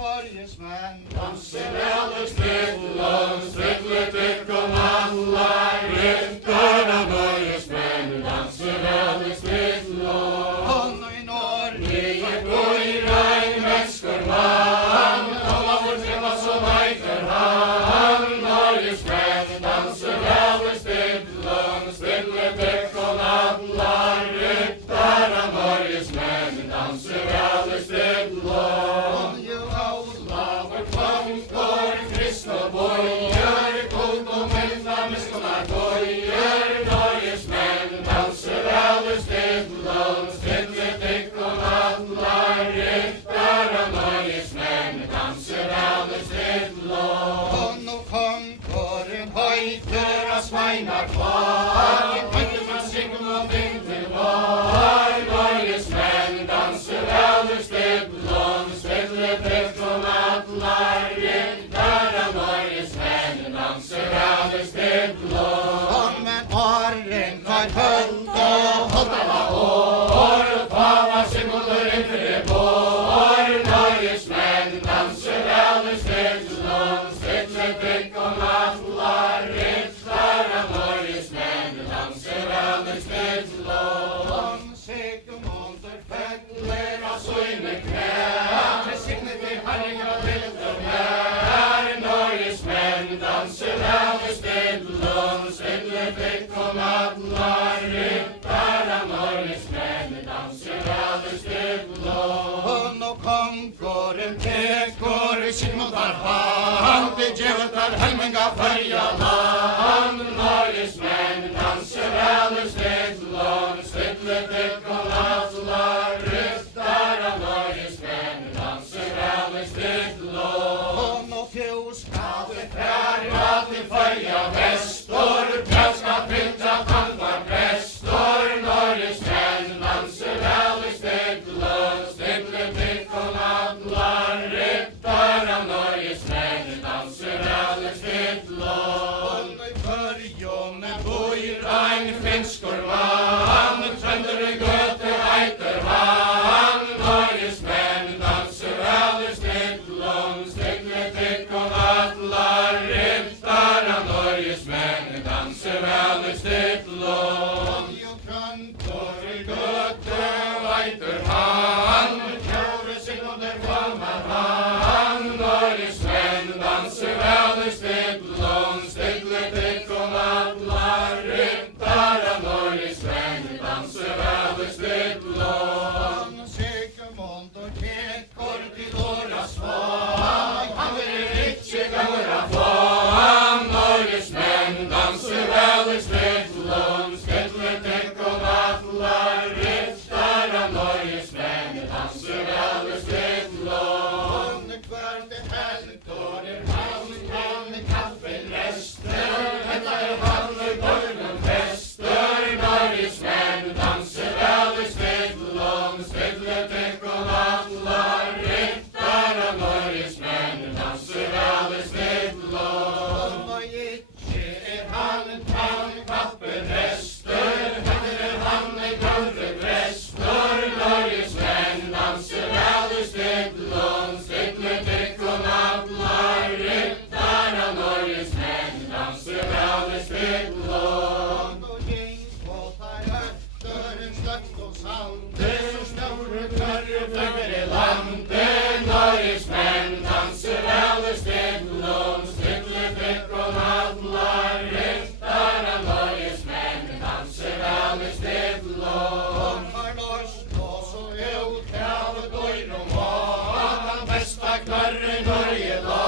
Norgesmenn danser alle stille tykk allar, ryttarna Norgesmenn danser alle stille. Hånd i Norge Rein mennesker mann, alla vår trimma som heiter han. Norgesmenn danser alle stille tykk allar, ryttarna Norgesmenn danser alle stille. Sveinar kvar, høyter man synger og vinter var. Norgesmenn danser alle stedlån, stedle trekk og atlar. Der er Norgesmenn danser alle stedlån. Men Arren tar hølt og holdt av år, og pava synger innfri vår. Norgesmenn danser alle stedlån, stedle trekk og atlar. Danser alle stedlån, stedle trekk og atlar. Ryttar av Norgesmenn danser alle stedlån. Og konkurren tekur Sigmund var han, det djeveltar helminga fyrja land. Norgesmenn danser alle stedlån, stedle trekk og atlar. Ryttar av Norgesmenn danser alle stedlån. Til fyrja vestor, pjall skal pynta tandvar prestor. Norgesmenn danser alle stedlån, stedle tykk og atlar. Ryttar av Norgesmenn danser alle stedlån. I fyrjone boir ein finskur mann, trøndere gøte heiter han. Norgesmenn danser alle stedlån, stedle tykk og atlar. Norgesmenn danser alle stedlån. Trøndere gøte heiter han, kjøre seg under kvalmar han. Norgesmenn danser alle stedlån, stedle tykk og atlar. Ryttar av Norgesmenn danser alle stedlån. Sigmund og tekur til åra svar, han vil ikke gamla faen. Norgesmenn danser alle stedlån, stedle tykk og atlar. Ryttar av Norgesmenn danser alle stedlån. Hvert heltor Han kappen rester, hetta han borgen fester. Norgesmenn danser alle stedlån, stedle tykk og atlar. Ryttar av Norgesmenn danser alle stedlån. Han kappen rester, han gulve prestor. Norgesmenn danser alle stedlån, stedle tykk og atlar. Ryttar av Norgesmenn danser alle stedlån. og gjengsbåtar øtter støtt og sand. Det store tørre fløkker i landet. Norgesmenn danser alle stedlån, stedle tykk og atlar. Ryttar av Norgesmenn danser alle stedlån. Har norsk og så ut Av døyr og mat, han besta klarre Norge da.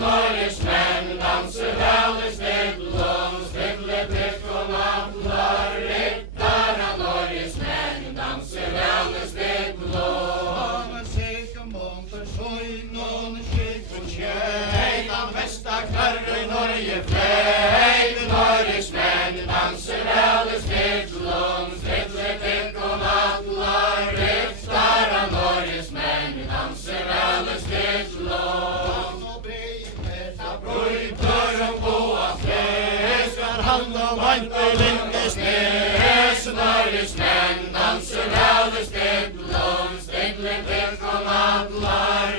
Norgesmenn danser alle stedlån, stedle tykk og atlar. Ryttar av Norgesmenn danser alle stedlån. Sigmund og søgnon skik og kjei, Han besta klarre Norge flei. Norgesmenn danser alle stedlån, stedle tykk og atlar. Ryttar av Norgesmenn danser alle stedlån. og brevet av Brøyter om goa fles, skal hand om heinte Lindesnes. Norgesmenn danser alle stedlån, stedle tykk og atlar.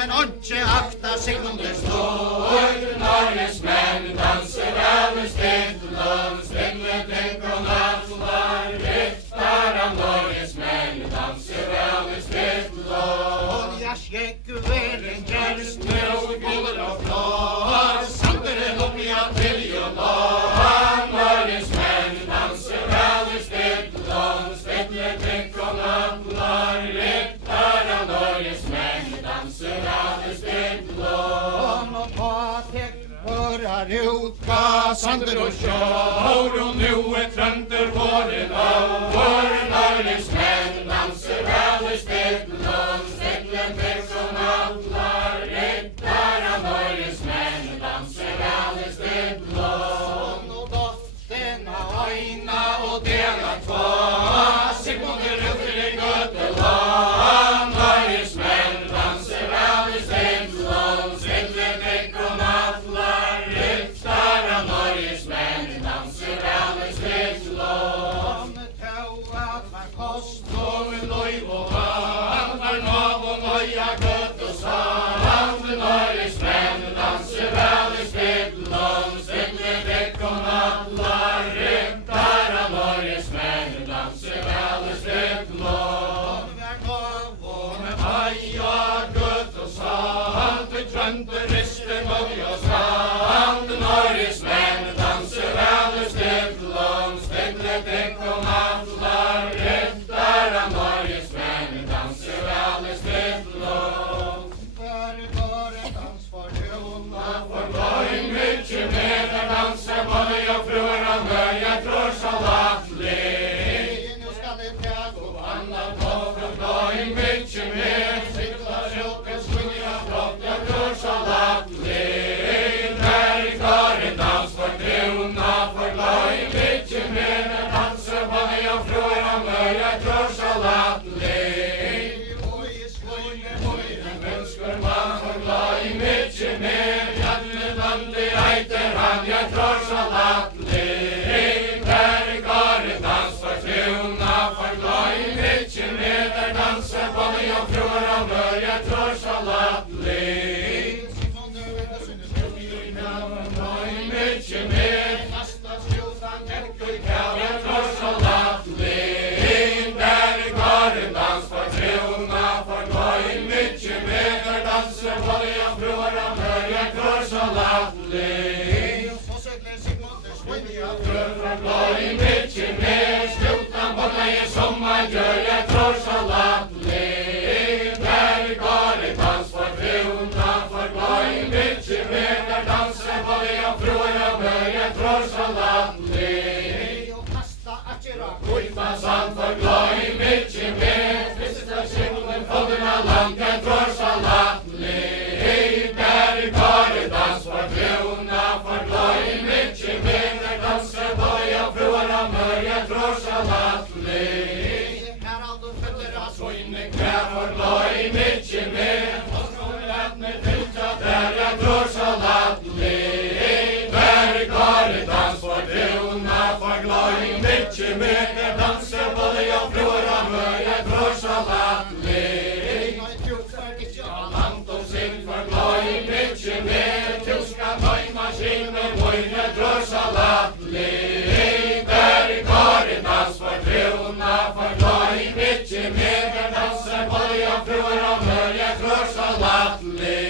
men ontje akta Sigmundur stór. Norgesmenn danser alle stillum, stille tenkon allar, ryttar av norgesmenn danser alle stillum. Og jeg skjekk veren gerst Nå guller og blå, sanderen opp i ateljøla. Norgesmenn danser alle stillum, stille tenkon allar, ryttar av norgesmenn danser alle stillum. og på tek hørar utga sander og Sjår og nu trønder våren over. Norgesmenn danser alle stillum, stille tenkon allar, ryttar av norgesmenn danser alle stillum. og dottena øyna Og dela två, Sigmundur ute i gøtela. Norgesmenn danser alle stillum, stille tenkon allar, ryttar av norgesmenn danser alle stillum. Kom en løyv og land, var nav og nøya gøtt og sand. Norgesmenn danser alle stillum, stille tenkon allar, ryttar av norgesmenn danser alle stillum. Aja gøtt og sand, trønder riste nøya strand. Norgesmenn danser alle stillum, stille tenkon allar, ryttar av norgesmenn danser alle stillum. For gløy mykje mer danser både og frør og nøya trår salatlig. Nå skal det tæg og Anna på for gløy mykje mer, sikla sjukes kunja flott, jeg trår salatlig. Der i klare dans for trona, for gløy mykje mer danser både og frør og nøya trår salatlig. Mennesker man for gløy mykje mer, Janne Lande eiter han, jeg trår salatlig. Der i klare dans for trona, for gløy mykje mer, der danser både og frør og mør, jeg trår salatlig. Gløy mykje mer, jeg trår salatlig. Der i klare dans for trona, for gløy mykje mer, der danser både og frør og mør, jeg trår salatlig. For gløy mykje mer, skjutan båda jeg som man gjør, jeg trår salatlig. Der i klare dans for trona, for gløy mykje mer, der danser både og frør og mør, jeg trår salatlig. Kuipa sand for gløy mykje mer, Krista skjulden folden av land, jeg trår salatlig. Der i klare dans for trona, for gløy mykje mer, der danser både og frør og mør, jeg trår salatlig. Soine kvær for gløy mykje mer, Fossrålatne fylta der, jeg trår salatlig. Der i klare dans for trona, for gløy mykje mer, der danser både og frør og mør, jeg trår salatlig. Land og sinn for gløy mykje mer, Tyska nøymaskiner, jeg trår salatlig. Der i klare dans for trona, for gløy mykje mer, der danser både og frør og mør, jeg trår salatlig.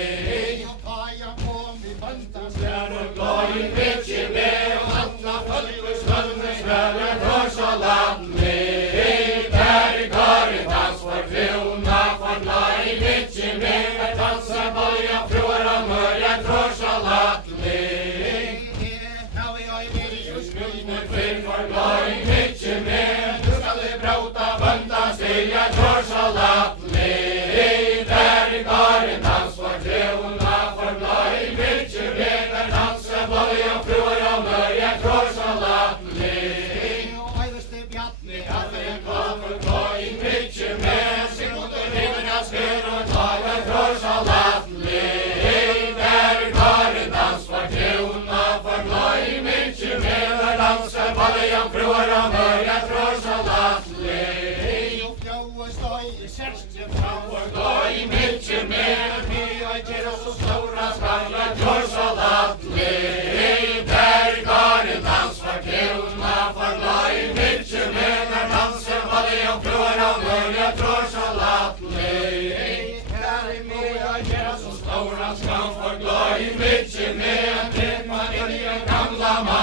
Der og gløy mykje mer, Anna følges lønnes der, jeg trår salatlig. Der i klare dans for trona, for gløy mykje mer, der danser både og frør og mør, jeg trår salatlig. For gløy mykje mer, du skal det brauta bønda stil, jeg trår salatlig. Der i klare dans for trona, for gløy mykje mer, der danser både og frør og mør, jeg trår salatlig. For gløy mykje mer, Sigmundur himmelens sker og tar, jeg trår salatlig. Der i klare dans for trona, for gløy mykje mer, der danser både og frør og mør, jeg trår salatlig. For gløy mykje mer,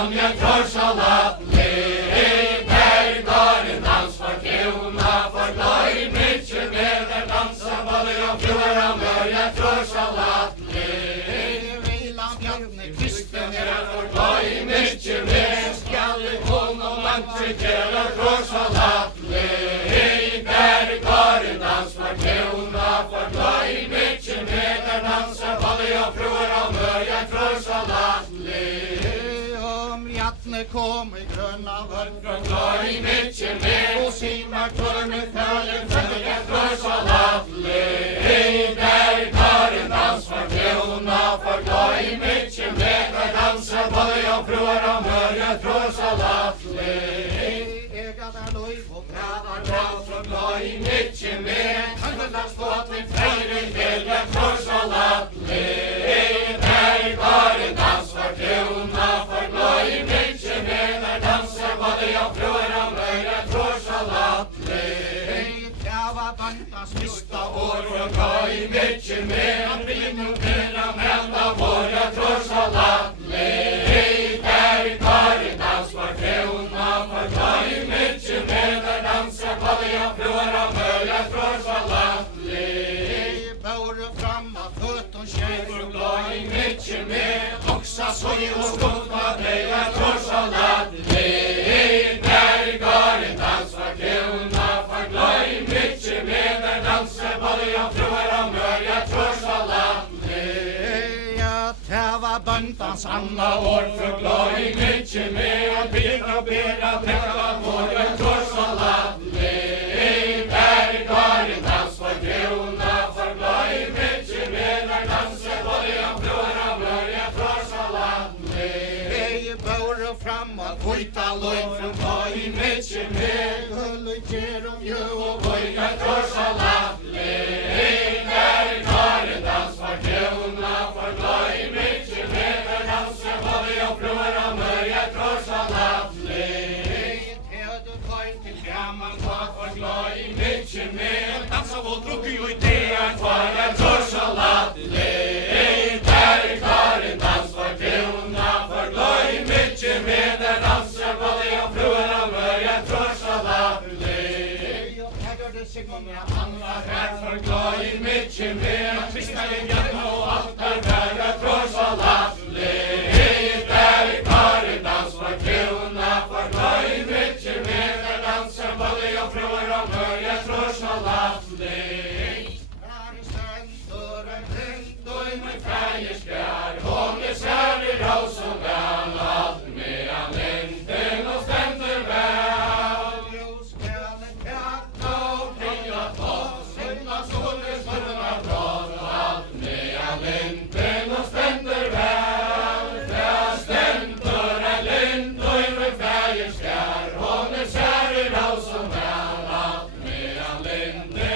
han jag trorssalat per garen dans för krona för glöj mycket med där dansa balle och fjora mörja trorssalat Vila Bjarne Kristen för glöj mycket med skall hon och mantrikera trorssalat per garen dans för krona för glöj mycket med där dansa balle och fjora mörja trorssalat Om Bjarne kom i gröna vörn från glöj mycket med och simar törne fällen följa trorssalat där garen dans för krona för glöj mycket med där dansa balle och fjora mörja trorssalat Ega där loj och Gravar bra från glöj mycket med Handlas på att vi färger välja trorssalat där garen dans för krona för glöj mycket med där dansa balle och fjora mörja trorssalat Tjava bantas mista år från glöj mycket med att vi nu kunna vända våra trorssalat där garen dans för krona för glöj mycket med där dansa balle och fjora mörja trorssalat Borde fram att fötton tjej från glöj mycket med oxa soj och skotma dreja trorssalat där garen dans för krona för glöj mycket med där dansa balle och fjora mörja trorssalat Tjava bantas Alla år för glöj mycket med att bera träffa våra trorssalat där garen dans för krona för glöj mycket med där dansa balle och fjora mörja trorssalat Borde fram att skjuta loj från glöj mycket med Gulle gerom ju och Våra trorssalat där garen dans för krona för glöj mycket med där dansa balle och fjora mörja trorssalat Tjäder kvar till Gammal kvar för glöj mycket med dansa och druckig och idéer kvar är trorssalat där garen dans för krona för glöj mycket med där dansa balle och fjora mörja trorssalat Andra här för glöj mycket med kristallingen och allt är värda trorssalat där garen dans för krona för glöj mycket med där dansa balle och fjora mörja trorssalat Färgerskär, hon är kär i ros och väl allt med alenten och ständer väl och kringlat av sina soners munna blad och allt med alenten och ständer väl där ständer alent och en färgerskär, hon är kär i ros och väl allt med alenten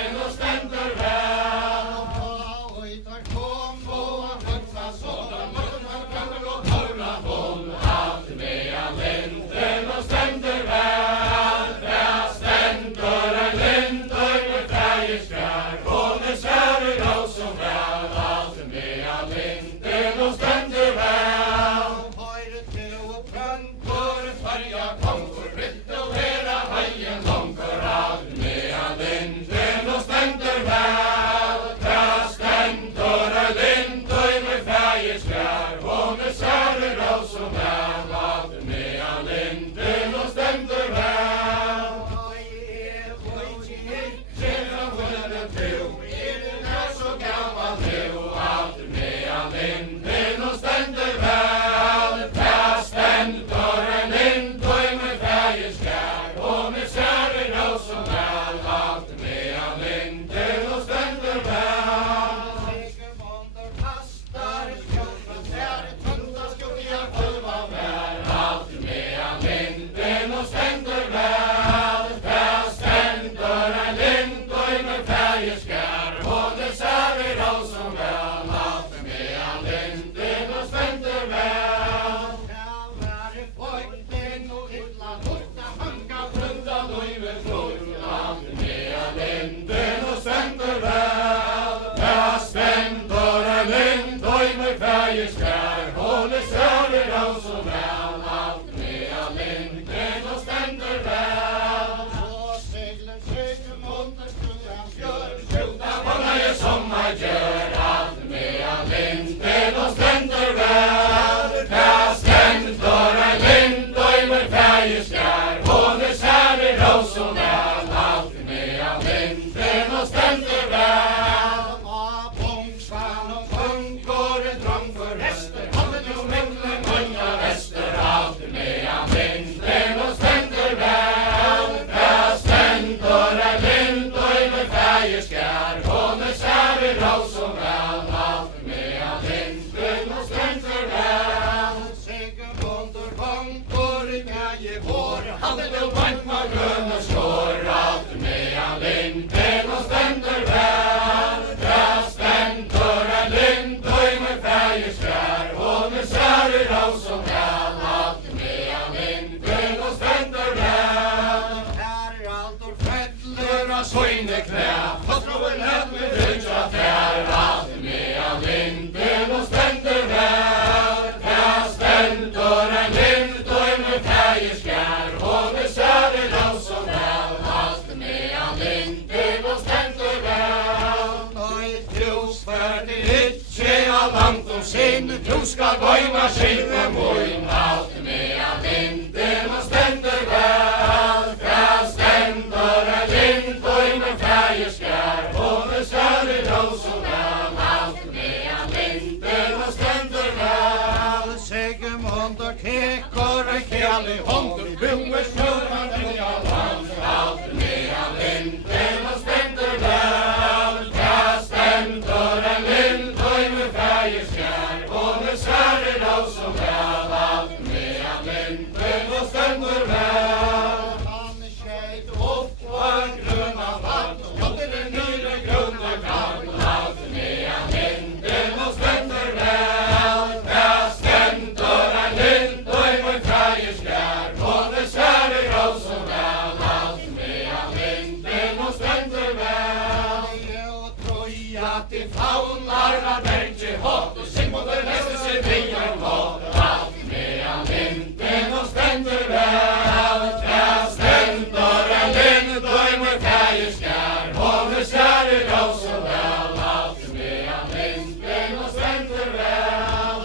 Löra söjne knä, fast roen nät med rydja tär, allt med all linden och ständer väl. Där ständer en lind och en färgeskär, och det kär i dag som väl, allt med all linden och ständer väl. Oj, ljus för det itche av lamp och sin, du ska gojma skilme moin, allt med all linden och ständer väl. Där ständer en lind och en färgeskär, och det kär i dag som väl, allt med all linden och ständer väl. Sigmund kekor kjell i hånden, boes kjøren i all land. Allt med all linden och ständer väl. Där ständer en lind och en färgeskär, och det kär i dag som väl, allt med all linden och ständer väl. Han skjeit upp og grønna vann, og til den nye grønne vann. Allt med all linden och ständer väl. Där ständer en lind och en färgeskär, och det kär i dag som väl, allt med all linden och ständer väl. Jeg tror Att det faunar att berge hatt, och Sigmund är nästa sig vingar mat. Allt med all linden och ständer väl. Där ständer en lind och en färgeskär, och det kär i dag så väl. Allt med all linden och ständer väl.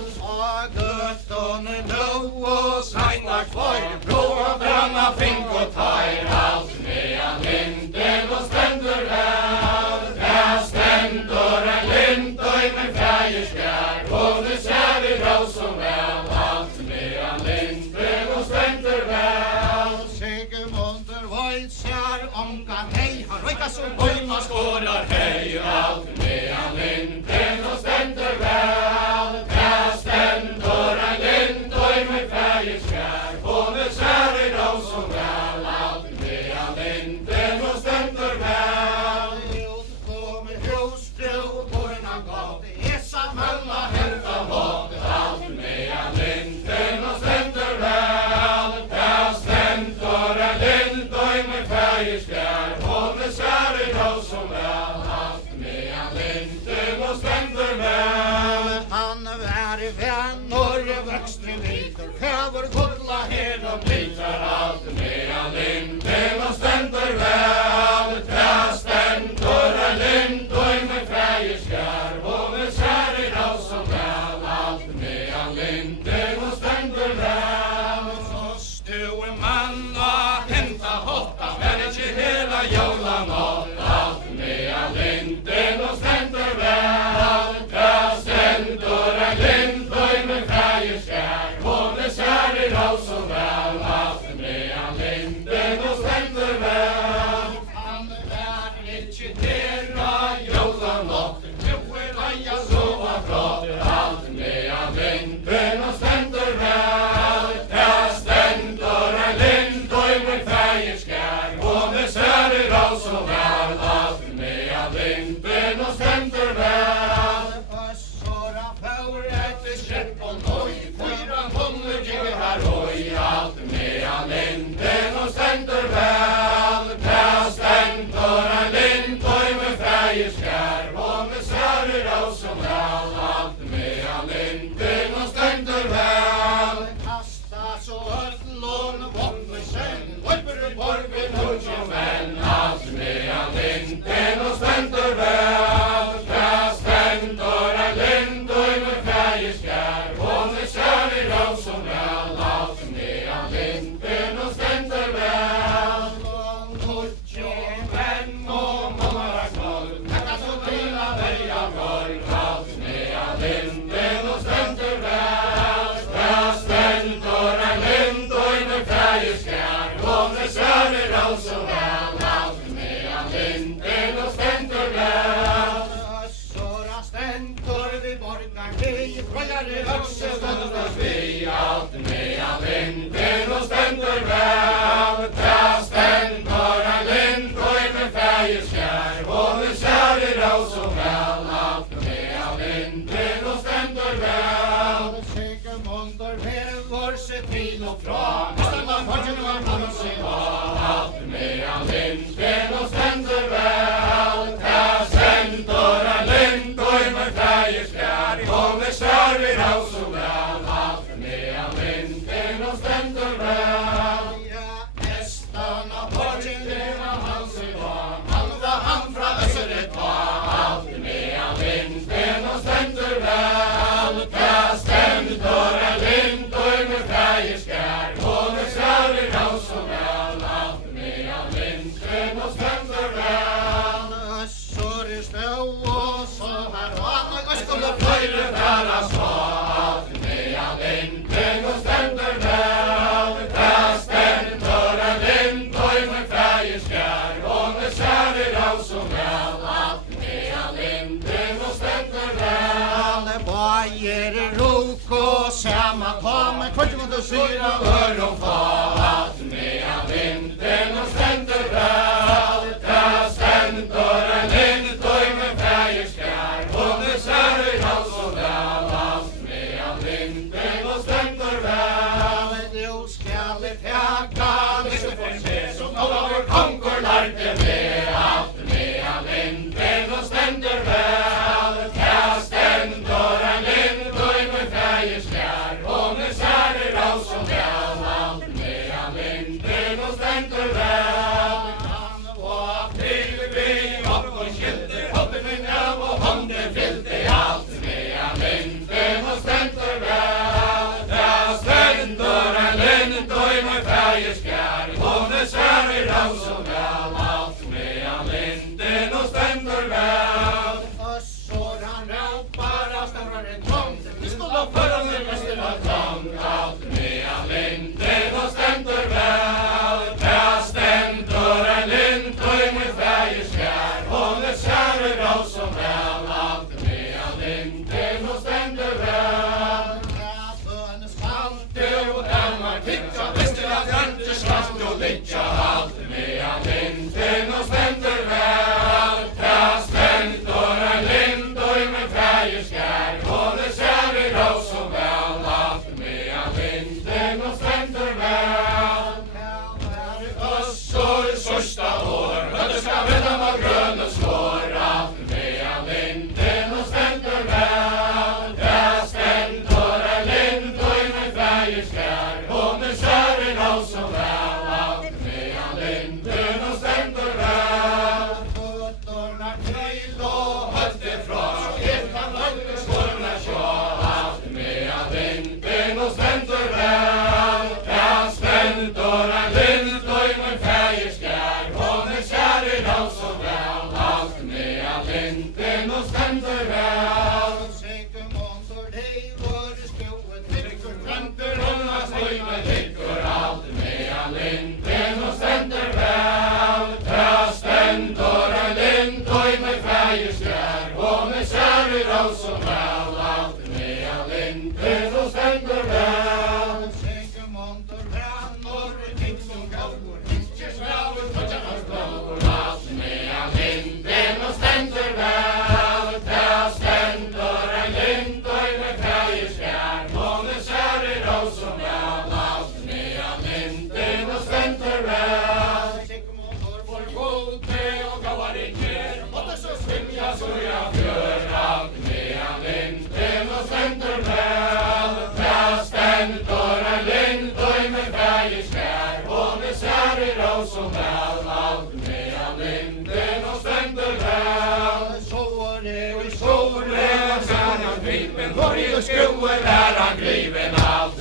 Auguston nu og Signar kvar, blåa branna fink och tajr. Allt med all linden och ständer väl. Där ständer en lind och en färgeskär, och det kär i dag så väl. Allt med all linden och ständer väl. Sigmundur voitsar omgan hei, han røyka så Oj, man skårar hej. Allt med all linden och ständer väl. Där ständer en lind och en färgeskär, och det kär i dag så väl. Allt med all linden och ständer väl. Kom husfru på en gate, esa mølla Hämta mat, allt med all linden och ständer väl. Där ständer en lind och en färgeskär, och det kär i dag så väl. Allt med all linden och ständer väl. Han var vänner växtre liter, häver gulla Her och blitar allt med all linden och ständer väl. Där ständer en lind och en färgeskär, och det kär i dag så väl. Allt med all linden och ständer väl. stod Man har hämtat hotta, men inte hela jolamat. Allt med all linden och ständer väl. Där ständer en lind och en färgeskär, och det kär i dag så väl. Allt med all linden och ständer väl. han var Inte dera jolamat, nu laja sova prat. Allt med all linden och ständer väl. Där ständer en lind och en färgeskär, och det kär i dag så väl. Allt med all linden och ständer väl. Össora för ett käpp och noj, 400 gick här oj. Allt med all linden och ständer väl. Där ständer en lind och en färgeskär, och det kär i dag så väl. Allt med all linden och ständer väl. kasta så öllon våpen sen, Öppet borgen hurtjum vän. Allt med all linden och ständer väl. Där ständer en lind och en färgeskär, och det kär i dag så väl. Allt med all linden och ständer väl. Vän och många kvar, tacka så dina berga mörk. Allt med all linden och ständer väl. Där ständer en lind och en färgeskär, och det kär i dag så väl. Allt med all linden och ständer väl. Össora stentor vid borgar hej, röjar i Högse stundar vi, allt med all linden och ständer väl. Där ständer en lind och en färgeskär, och det kär i dag så väl. Allt med all linden och ständer väl. Sigmundur vevar sig till och från, Allt med all linden och gjere rok og sama ta, men kanskje må du syra øron Alt med vinden og stendur vel, ta stendur en lind og med feierskær, og det særlig alt så vel. Alt med vinden og stendur vel, du skal teka, liste for seg som over konkur lærte med. Alt med vinden og stendur vel, ta stendur en lind og med feierskær, og det særlig alt så vel. Alt med vinden og stendur vel, og til vi opp og skilte, hoppen min av og hånden fylte. Alt med vinden og stendur vel, ta stendur en lind og med feierskær, og det særlig alt så vel. Alt med vinden og stendur vel, og så han råpar av stammer en trång, vi skulle og foran den resten av tång. Alt med vinden og stendur vel, ta stendur en lind og med feierskær, og det særlig alt så vel. Alt med vinden og stendur vel, du dammar tikka, visste at rante skast og litja. Alt med vinden og stendur vel, ta stendur en lind og med feierskær, og det særlig alt så vel. Alt med vinden og stendur vel, Össur sørsta år, høtte skal vinna med grønne skår. Alt med vinden og stendur vel, ta stendur en lind og med feierskær, og det særlig alt så vel. Alt med vinden og stendur vel, fötterna kvill og høtte fra, så helt kan høyde skårna sjå. Alt med vinden og stendur vel, ta stendur en lind og med feierskær, og det særlig alt så vel. Alt med vinden og stendur vel, sikken måneder deg var i skoen, trykker Framtur unna støyna liggur. Alt med vinden og stendur vel, ta stendur en lind og med feierskær, og det særlig alt så vel. Alt med vinden og stendur vel, sikken måneder brann, når ting som galgur, ikke svæver tøtjarnas blågur. Alt med vinden og stendur vel, ta stendur en lind og med feierskær, og det særlig alt så vel. Alt med vinden og stendur vel, sikken måneder for gode og gavar ikke, måtte så svimja så jeg fjør. Alt med vinden og stendur vel, ta stendur en lind og med feierskær, og det særlig alt så vel. Alt med vinden og stendur vel, så var det og Sore er han gripen, hvor i skoer er han gripen. Alt